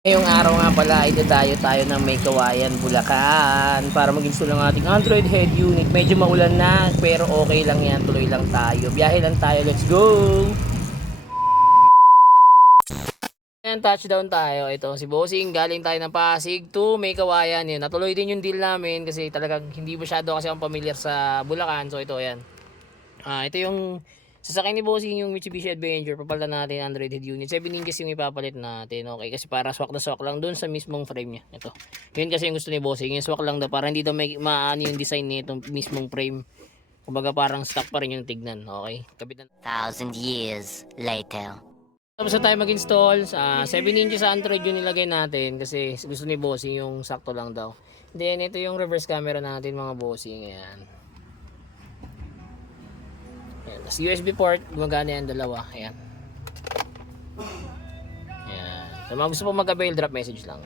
Ngayong araw nga pala ay dadayo tayo ng May Kawayan, Bulacan para mag-install ng ating Android head unit. Medyo maulan na pero okay lang yan, tuloy lang tayo. Biyahe lang tayo, let's go! Ayan, touchdown tayo. Ito si Bossing, galing tayo ng Pasig to May Kawayan. Yun, natuloy din yung deal namin kasi talagang hindi masyado kasi akong familiar sa Bulacan. So ito, ayan. Ito yung sasakyan ni Bossing, yung Mitsubishi Adventure. Papalitan natin Android head unit. 7 inches yung ipapalit natin. Okay, kasi para swak na swak lang doon sa mismong frame niya. Ito. Yun kasi yung gusto ni Bossing. Yung swak lang daw para hindi daw may maano yung design nitong mismong frame. Kumbaga parang stock pa rin yung tignan. Okay. Kapitan. 1,000 years later. Tapos na tayo mag-install. 7 inches sa Android yung nilagay natin kasi gusto ni Bossing yung sakto lang daw. Then ito yung reverse camera natin mga Bossing. Ayan. Ayan. Tapos USB port, gumagana yan dalawa. Ayan. Ayan. So mga gusto po mag-avail, drop message lang.